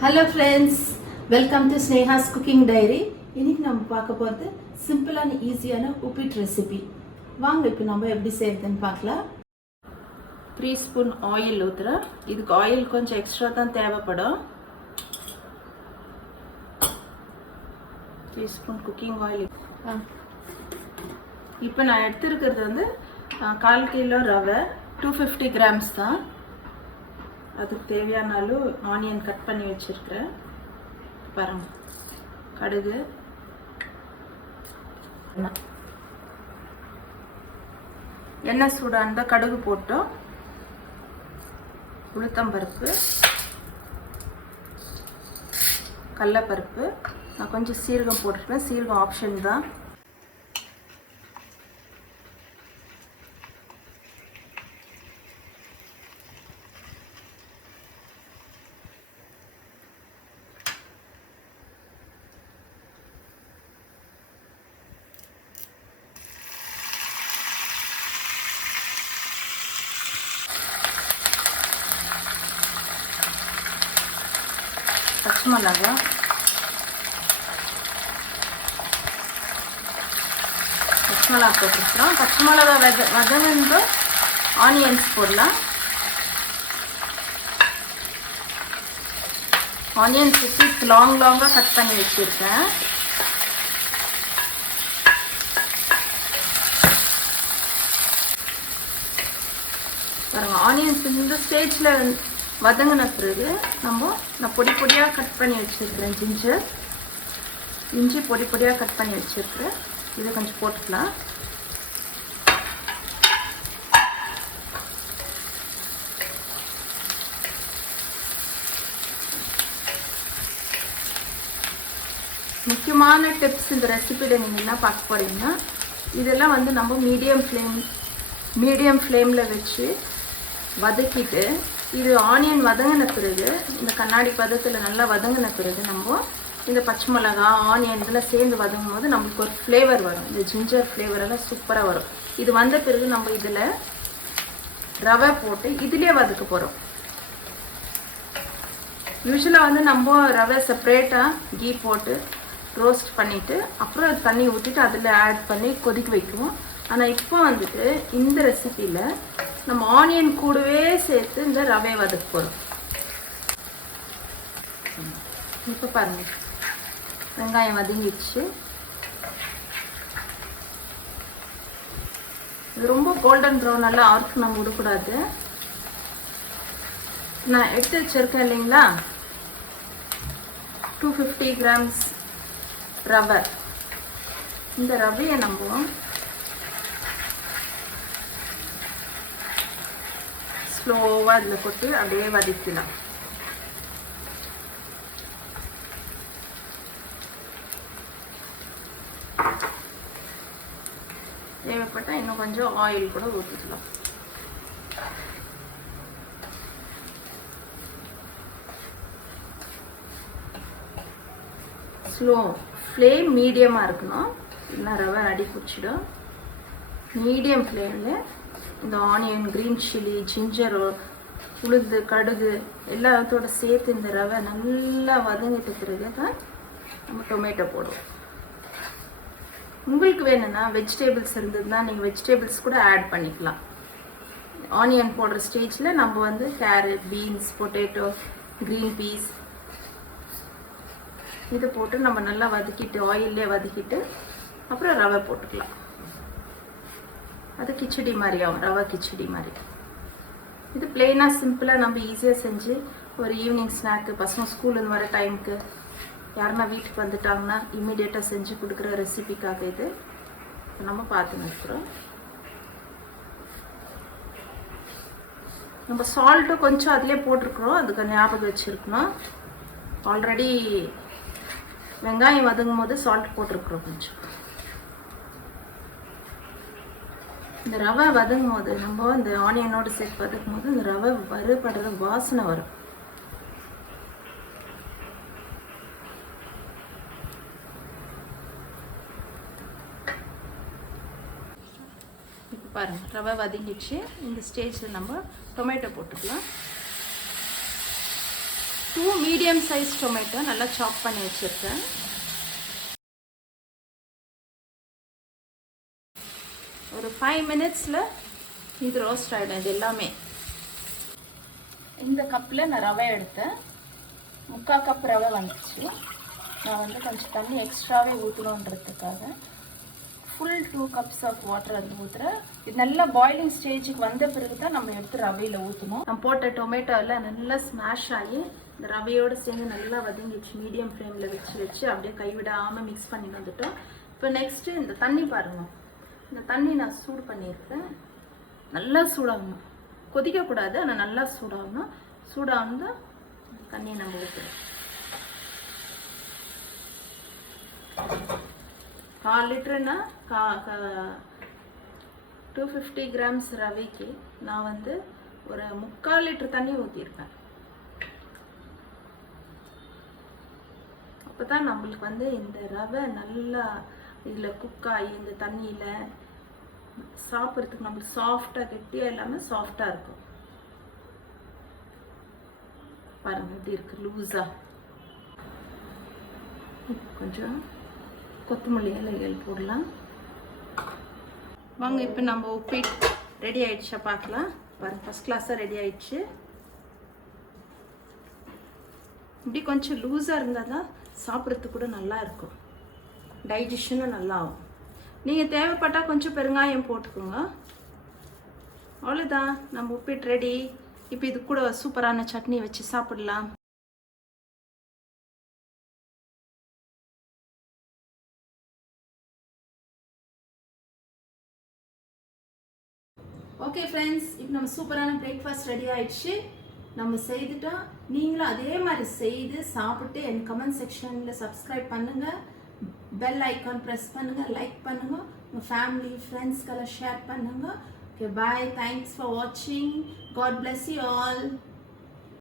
Hello friends, welcome to Sneha's Cooking Diary. இன்னைக்கு நம்ம பார்க்க போறது சிம்பிளான ஈஸியான உப்பிட் ரெசிபி. வாங்க இப்போ நம்ம எப்படி செய்யறதுன்னு பார்க்கலாம். 3 ஸ்பூன் ஆயில் ஊத்துறேன். இதுக்கு ஆயில் கொஞ்சம் எக்ஸ்ட்ரா தான் தேவைப்படும். 3 ஸ்பூன் குக்கிங் ஆயில். இப்போ நான் எடுத்துக்கிறது வந்து 1/4 கிலோ ரவை, 250 grams தான். அதுக்கு தேவையான அளவு ஆனியன் கட் பண்ணி வச்சிருக்கிறேன். பாருங்க, கடுகு, எண்ணெய் சூடான கடுகு போட்டோம், உளுத்தம்பருப்பு, கடலைப்பருப்பு, நான் கொஞ்சம் சீரகம் போட்டிருக்கேன். சீரகம் ஆப்ஷன் தான். பச்சை மிளகா, போட்டுருக்குறோம். பச்சை மிளகா வதங்கிட்டு ஆனியன்ஸ் போடலாம். ஆனியன்ஸ் வச்சு லாங்காக கட் பண்ணி வச்சுருக்கேன். பாருங்கள், ஆனியன்ஸ் இந்த ஸ்டேஜில் வதங்கின பிறகு நான் பொடி பொடியாக கட் பண்ணி வச்சுருக்கிறேன். இஞ்சி பொடி பொடியாக கட் பண்ணி வச்சுருக்கிறேன். இதை கொஞ்சம் போட்டுக்கலாம். முக்கியமான டிப்ஸ் இந்த ரெசிபியில் நீங்கள் என்ன பார்க்க போகிறீங்கன்னா, இதெல்லாம் வந்து நம்ம மீடியம் ஃப்ளேமில் வச்சு வதக்கிட்டு, இது ஆனியன் வதங்கின பிறகு, இந்த கண்ணாடி பதத்தில் நல்லா வதங்கின பிறகு நம்ம இந்த பச்சை மிளகா ஆனியன் இதெல்லாம் சேர்ந்து வதங்கும் போது நம்மளுக்கு ஒரு ஃப்ளேவர் வரும். இந்த ஜிஞ்சர் ஃப்ளேவரெல்லாம் சூப்பராக வரும். இது வந்த பிறகு நம்ம இதில் ரவை போட்டு இதிலே வதக்க போகிறோம். யூஸ்வலாக வந்து நம்ம ரவை செப்பரேட்டாக கீ போட்டு ரோஸ்ட் பண்ணிவிட்டு அப்புறம் தண்ணி ஊற்றிட்டு அதில் ஆட் பண்ணி கொதிக்க வைக்குவோம். ஆனால் இப்போ வந்துட்டு இந்த ரெசிபியில் நம்ம ஆனியன் கூடவே சேர்த்து இந்த ரவையை வதக்க போகிறோம். இப்போ பாருங்கள், வெங்காயம் வதங்கிடுச்சு. இது ரொம்ப கோல்டன் ப்ரௌன் எல்லாம் ஆர்க்கு நம்ம விடக்கூடாது. நான் எடுத்து வச்சிருக்கேன் இல்லைங்களா, 250 grams ரவை. இந்த ரவையை நம்ம ஸ்லோவாக இதில் போட்டு அப்படியே வதக்கலாம். தேவைப்பட்டால் இன்னும் கொஞ்சம் ஆயில் கூட ஊற்றிக்கலாம். ஸ்லோ ஃப்ளேம் மீடியமாக இருக்கணும், இல்லைன்னா ரவை அடி பிடிச்சிடும். மீடியம் ஃப்ளேமில் இந்த ஆனியன், க்ரீன் சில்லி, ஜிஞ்சர், உளுந்து, கடுகு எல்லாத்தோட சேர்த்து இந்த ரவை நல்லா வதங்கிட்ட பிறகு தான் நம்ம டொமேட்டோ போடுவோம். உங்களுக்கு வேணும்னா வெஜிடபிள்ஸ் இருந்ததுன்னா நீங்கள் வெஜிடபிள்ஸ் கூட ஆட் பண்ணிக்கலாம். ஆனியன் போடுற ஸ்டேஜில் நம்ம வந்து carrot, beans, potato, green peas இது போட்டு நம்ம நல்லா வதக்கிட்டு, ஆயிலே வதக்கிட்டு அப்புறம் ரவை போட்டுக்கலாம். அது கிச்சடி மாதிரி ஆகும், ரவை கிச்சடி மாதிரி. இது பிளெயினாக சிம்பிளாக நம்ம ஈஸியாக செஞ்சு ஒரு ஈவினிங் ஸ்நாக்கு, பசங்க ஸ்கூல்லேருந்து வர டைமுக்கு யாருன்னா வீட்டுக்கு வந்துட்டாங்கன்னா இம்மிடியேட்டாக செஞ்சு கொடுக்குற ரெசிபிக்காக இது நம்ம பார்த்துன்னு இருக்கிறோம். நம்ம சால்ட்டும் கொஞ்சம் அதிலே போட்டிருக்கிறோம், அதுக்கு ஞாபகம் வச்சுருக்கணும். ஆல்ரெடி வெங்காயம் வதங்கும் போது சால்ட் போட்டிருக்கிறோம் கொஞ்சம். இந்த ரவை வதங்கும் போது நம்ம இந்த ஆனியனோடு சேர்த்து வதக்கும் போது இந்த ரவை வறுபடுற வாசனை வரும். இப்போ பாருங்கள், ரவை வதங்கிடுச்சு. இந்த ஸ்டேஜில் நம்ம டொமேட்டோ போட்டுக்கலாம். 2 மீடியம் சைஸ் டொமேட்டோ நல்லா சாப் பண்ணி வச்சுருக்கேன். ஒரு 5 மினிட்ஸில் இது ரோஸ்ட் ஆகிடும். இது எல்லாமே இந்த கப்பில் நான் ரவை எடுத்தேன். 3/4 கப் ரவை வந்துச்சு. நான் வந்து கொஞ்சம் தண்ணி எக்ஸ்ட்ராவே ஊற்றணுன்றதுக்காக ஃபுல் 2 கப்ஸ் ஆஃப் வாட்டர் வந்து ஊற்றுறேன். இது நல்லா பாயிலிங் ஸ்டேஜுக்கு வந்த பிறகு தான் நம்ம எடுத்து ரவையில் ஊற்றணும். நான் போட்ட டொமேட்டோவில் நல்லா ஸ்மாஷ் ஆகி இந்த ரவையோடு சேர்ந்து நல்லா வதங்கிடுச்சு. மீடியம் ஃப்ளேமில் வச்சு அப்படியே கைவிடாமல் மிக்ஸ் பண்ணி வந்துட்டோம். இப்போ நெக்ஸ்ட்டு இந்த தண்ணி பாருங்கள். இந்த தண்ணி நான் சூடு பண்ணியிருக்கேன். நல்லா சூடாகணும், கொதிக்கக்கூடாது, ஆனால் நல்லா சூடாகணும். சூடாகணும் தண்ணியை நம்ம ஊற்றுறோம். 1/4 லிட்டருன்னா 250 கிராம்ஸ் ரவைக்கு நான் வந்து ஒரு 3/4 லிட்டர் தண்ணி ஊற்றிருப்பேன். அப்போ தான் நம்மளுக்கு வந்து இந்த ரவை நல்லா இதில் குக் ஆகி இந்த தண்ணியில் சாப்பிட்றதுக்கு நம்மளுக்கு சாஃப்டாக கெட்டியாக இல்லாமல் சாஃப்டாக இருக்கும். பாருங்கள் எப்படி இருக்குது லூஸாக. கொஞ்சம் கொத்தமல்லி இலைகள் போடலாம். வாங்க இப்போ நம்ம உப்பிட் ரெடி ஆயிடுச்சா பார்க்கலாம். பாருங்கள் ஃபஸ்ட் கிளாஸாக ரெடி ஆயிடுச்சு. இப்படி கொஞ்சம் லூஸாக இருந்தால் தான் சாப்பிட்றதுக்கு கூட நல்லா இருக்கும், டைஜஷனும் நல்லா ஆகும். நீங்கள் தேவைப்பட்டால் கொஞ்சம் பெருங்காயம் போட்டுக்கோங்க. அவ்வளோதான், நம்ம உப்பிட் ரெடி. இப்போ இது கூட சூப்பரான சட்னி வச்சு சாப்பிடலாம். ஓகே ஃப்ரெண்ட்ஸ், இப்போ நம்ம சூப்பரான பிரேக்ஃபாஸ்ட் ரெடி ஆயிடுச்சு. நம்ம செய்துட்டோம். நீங்களும் அதே மாதிரி செய்து சாப்பிட்டு என் கமெண்ட் செக்ஷனில் சப்ஸ்கிரைப் பண்ணுங்கள், பெல் ஐக்கான் ப்ரெஸ் பண்ணுங்கள், லைக் பண்ணுங்கள், உங்கள் ஃபேமிலி ஃப்ரெண்ட்ஸ்க்கெல்லாம் ஷேர் பண்ணுங்கள். ஓகே பாய், தேங்க்ஸ் ஃபார் வாட்சிங். God bless you all.